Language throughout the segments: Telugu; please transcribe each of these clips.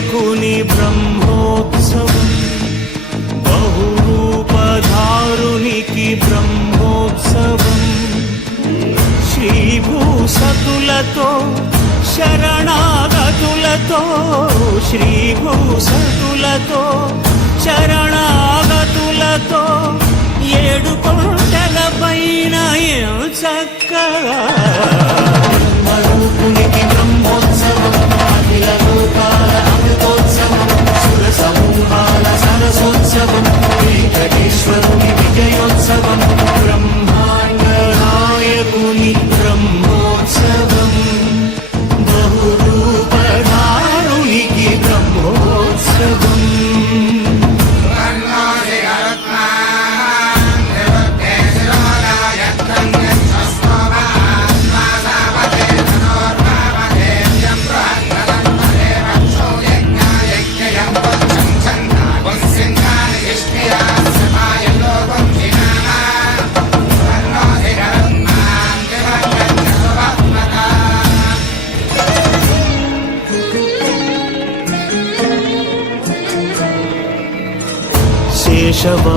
నాయకుని బ్రహ్మోత్సవం, బహురూపధారునికి బ్రహ్మోత్సవం, శ్రీభూసతులతో శరణాగతులతో, శ్రీభూసతులతో శరణాగతులతో, ఏడు కొండల పైన చక్కగా బ్రహ్మరూపునికి బ్రహ్మోత్సవం, అఖిల లోకాల అమృతోత్సవం, సుర సమూహాల సరసోత్సవం, వెంకటేశ్వరుని విజయోత్సవం, బ్రహ్మాండ నాయకుని బ్రహ్మోత్సవం, బహురూపధారునికి బ్రహ్మోత్సవం.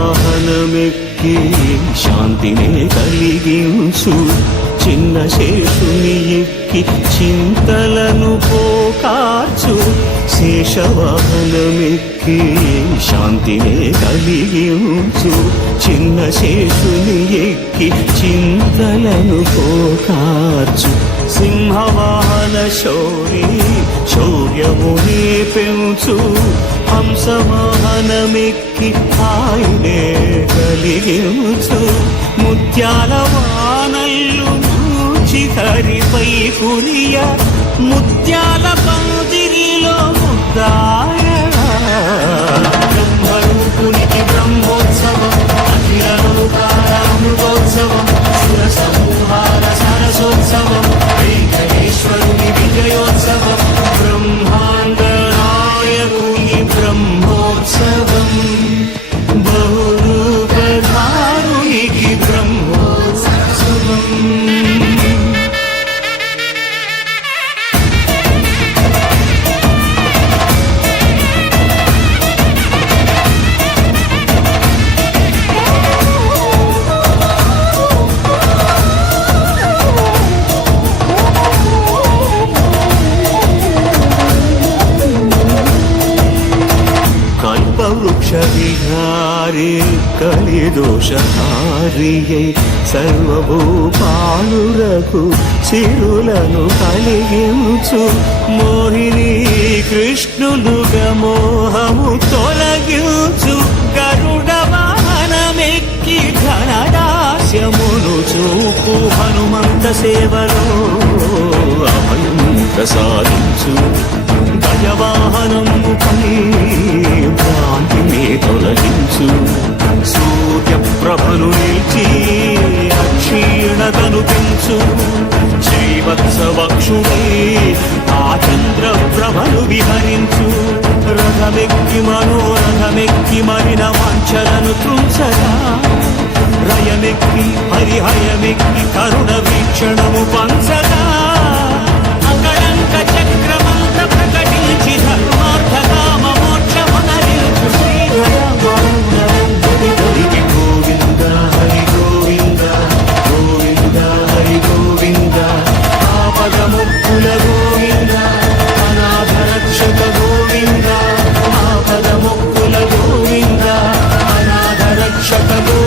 శేషవాహనమెక్కి శాంతినే కలిగించు, చిన్న శేషుని ఎక్కి చింతలను పోకార్చు, శేషవాహనమెక్కి శాంతినే కలిగించు, చిన్న శేషుని ఎక్కి చింతలను పోకార్చు, సింహవాహన శౌరి శౌర్యమునే పెంచు, హంసవాహనమెక్కి ఆయనే కలిగించు, ముత్యాల వానల్లు మూచి హరిపై కురియ, ముత్యాల పందిరిలో ముద్దాయ, బ్రహ్మరూపునికి బ్రహ్మోత్సవం, అఖిల లోకాల అమృతోత్సవం, సుర సమూహాల సరసోత్సవం, వెంకటేశ్వరుని విజయోత్సవం, బ్రహ్మాండ నాయకుని బ్రహ్మోత్సవం, బహురూపధారునికి బ్రహ్మోత్సవం. వృక్షవిహారి కలిదోషహారియై సర్వభూపాలురకు చిరులను కలిగించు, మోహిని కృష్ణులుగా మోహము తొలగించు, గరుడ వాహనమెక్కి ఘనదాస్యమును చూపు, హనుమంత సేవలో అభయం ప్రసాదించు, గజవాహనముపై భ్రాంతిని తొలగించు, సూర్యప్రభను నిలిచి అక్షీణతను పెంచు, శ్రీవత్సవక్షుడై ఆ చంద్రప్రభను విహరించు, రథమెక్కి మనోరథమెక్కి మరిన వాంఛలను త్రుంచగా, రయమెక్కి హరిహయమెక్కి కరుణ వీక్షణము పంచగా, అకళంక చక్రమంత ప్రకటించి ధర్మార్థ కామ మోక్షమునరించు, శ్రీహర గోవింద హరి గోవింద, గోవింద హరి గోవింద, ఆపదముక్కుల గోవింద, అనాథ రక్షక గోవింద, ఆపదముక్కుల గోవింద, అనాథ రక్షక గోవింద.